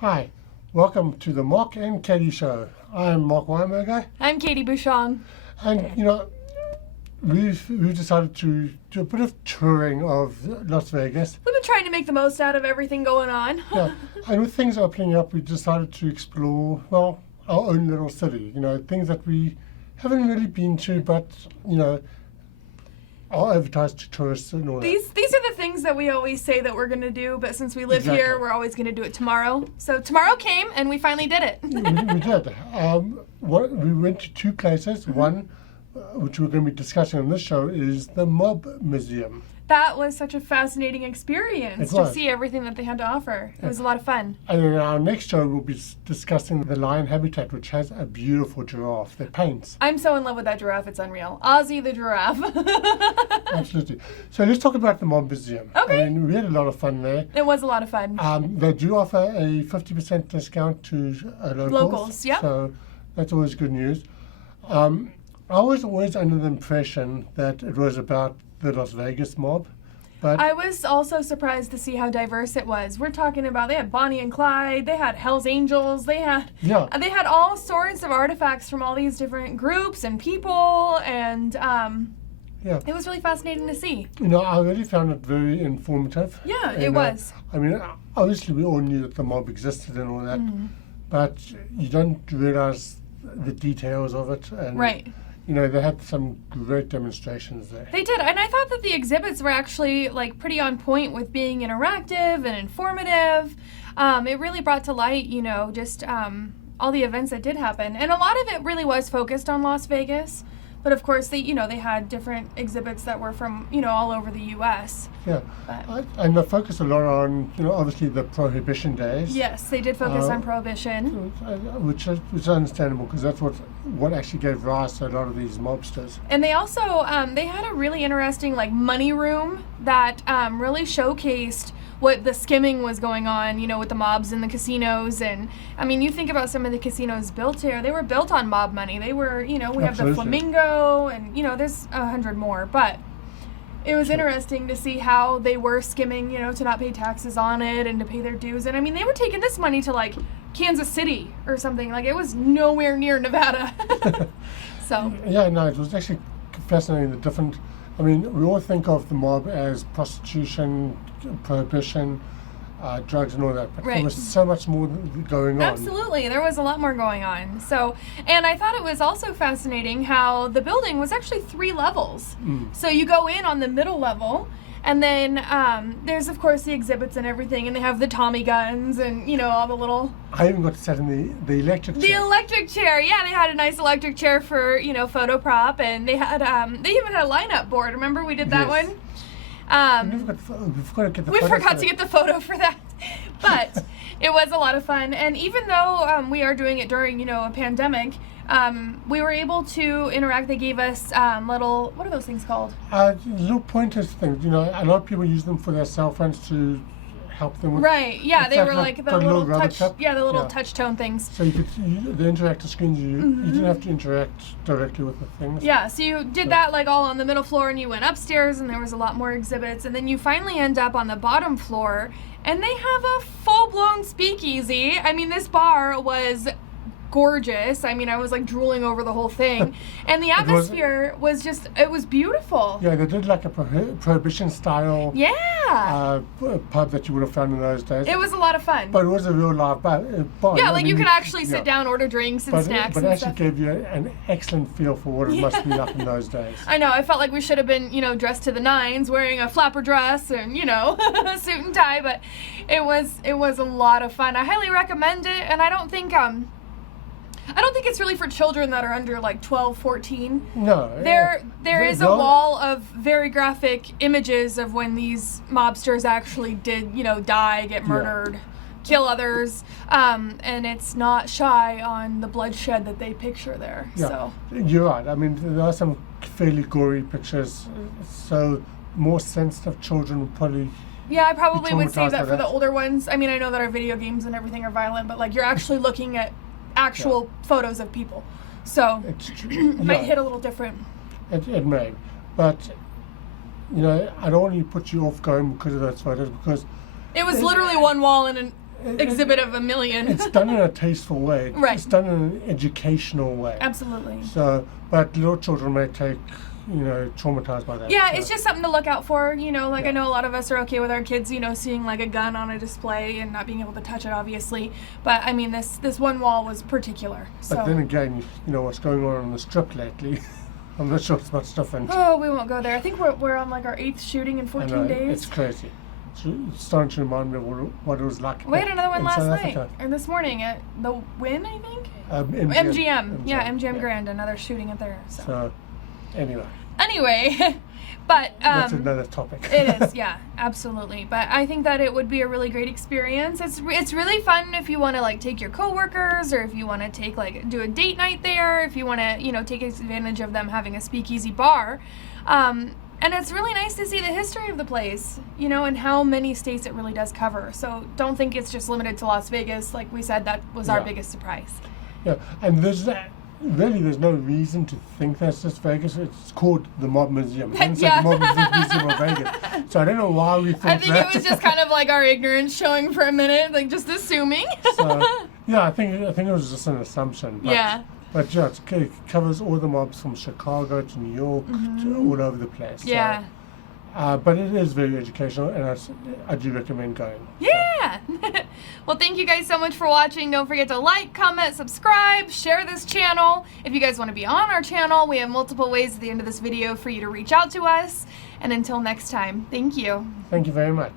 Hi, welcome to the Mark and Katie Show. I'm Mark Weinberger, I'm Katie Bouchon. and we've decided to do a bit of touring of Las Vegas. We've been trying to make the most out of everything going on. Yeah, and with things opening up, we decided to explore our own little city. Things that we haven't really been to, but are advertised to tourists and all that. These are the things that we always say that we're going to do, but since we live Exactly. here, we're always going to do it tomorrow. So tomorrow came, and we finally did it. We did. We went to two places. One, which we're going to be discussing on this show, is the Mob Museum. That was such a fascinating experience It to was. see everything that they had to offer. It was a lot of fun. And in our next show, we'll be discussing the lion habitat, which has a beautiful giraffe that paints. I'm so in love with that giraffe, it's unreal. Ozzy the giraffe. Absolutely. So let's talk about the Mob Museum. Okay. I mean, we had a lot of fun there. It was a lot of fun. They do offer a 50% discount to locals. Locals, yep. So that's always good news. I was always under the impression that it was about the Las Vegas mob. But I was also surprised to see how diverse it was. We're talking about, they had Bonnie and Clyde, they had Hell's Angels, they had all sorts of artifacts from all these different groups and people, and it was really fascinating to see. I really found it very informative. Yeah, it was. I mean, obviously we all knew that the mob existed and all that, but you don't realize the details of it. And, Right. They had some great demonstrations there. They did, and I thought that the exhibits were actually pretty on point with being interactive and informative. It really brought to light, just all the events that did happen, and a lot of it really was focused on Las Vegas. But of course, they had different exhibits that were from all over the U.S. Yeah, and they focused a lot on obviously the Prohibition days. Yes, they did focus on Prohibition. Which is understandable because that's what actually gave rise to a lot of these mobsters. And they also they had a really interesting money room that really showcased what the skimming was going on, with the mobs and the casinos. And I mean, you think about some of the casinos built here, they were built on mob money. They were, we have the Flamingo and, there's 100 more. But it was interesting to see how they were skimming, to not pay taxes on it and to pay their dues. And I mean, they were taking this money to Kansas City or something. It was nowhere near Nevada. So. Yeah, no, it was actually fascinating, the different. I mean, we all think of the mob as prostitution, prohibition, drugs and all that, but there was so much more going on. Absolutely, there was a lot more going on. So, and I thought it was also fascinating how the building was actually 3 levels. So you go in on the middle level, and then there's of course the exhibits and everything, and they have the Tommy guns and all the little. I even got to sit in the electric chair. The electric chair, yeah, they had a nice electric chair for photo prop, and they had they even had a lineup board. Remember we did that one? We forgot to get the photo for that, but it was a lot of fun. And even though we are doing it during a pandemic, we were able to interact. They gave us little, what are those things called? Little pointers things. A lot of people use them for their cell phones to help them with. Right. Yeah, they were the little touch. Yeah, the little touch tone things. So the interactive screens. You didn't have to interact directly with the things. Yeah. So you did that all on the middle floor, and you went upstairs, and there was a lot more exhibits, and then you finally end up on the bottom floor, and they have a full-blown speakeasy. I mean, this bar was gorgeous. I mean, I was drooling over the whole thing, and the atmosphere was just, it was beautiful. Yeah, they did a prohibition style pub that you would have found in those days. It was a lot of fun. But it was a real live bar. Yeah, you could actually sit down, order drinks and snacks but and stuff. But it actually gave you an excellent feel for what it must be like in those days. I know, I felt like we should have been, dressed to the nines, wearing a flapper dress and, a suit and tie, but it was a lot of fun. I highly recommend it, and I don't think it's really for children that are under 12, 14. No. There is a wall of very graphic images of when these mobsters actually did, die, get murdered, kill others, and it's not shy on the bloodshed that they picture there. Yeah. So. You're right. I mean, there are some fairly gory pictures, so more sensitive children would probably. Yeah, I probably would save that for the older ones. I mean, I know that our video games and everything are violent, but you're actually looking at actual photos of people, so it might hit a little different. It may, but I don't want to put you off going because of those photos, because it was literally one wall and exhibit of a million. It's done in a tasteful way. Right. It's done in an educational way. Absolutely. So, but little children may take, traumatized by that. Yeah, so. it's just something to look out for, like Yeah. I know a lot of us are okay with our kids, seeing like a gun on a display and not being able to touch it, obviously. But I mean, this one wall was particular. So. But then again, what's going on the strip lately. I'm not sure it's much different. Oh, we won't go there. I think we're on like our 8th shooting in 14 days. It's crazy. It's starting to remind me of what it was like. We had another one in last South night, Africa. and this morning at the Win, I think. MGM. Yeah, MGM Grand, another shooting at there. So, anyway. But that's another topic. It is, yeah, absolutely. But I think that it would be a really great experience. It's really fun if you want to like take your coworkers, or if you want to take do a date night there. If you want to take advantage of them having a speakeasy bar. And it's really nice to see the history of the place, and how many states it really does cover. So don't think it's just limited to Las Vegas. Like we said, that was our biggest surprise. Yeah, and there's no reason to think that's just Vegas. It's called the Mob Museum. It's Yeah. like the Mob Museum of Vegas. So I don't know why we thought that. I think it was just kind of like our ignorance showing for a minute, like just assuming. So, yeah, I think it was just an assumption. But, Yeah. But yeah, it covers all the mobs from Chicago to New York to all over the place. Yeah. So, but it is very educational, and I do recommend going. Yeah. Well, thank you guys so much for watching. Don't forget to like, comment, subscribe, share this channel. If you guys want to be on our channel, we have multiple ways at the end of this video for you to reach out to us. And until next time, thank you. Thank you very much.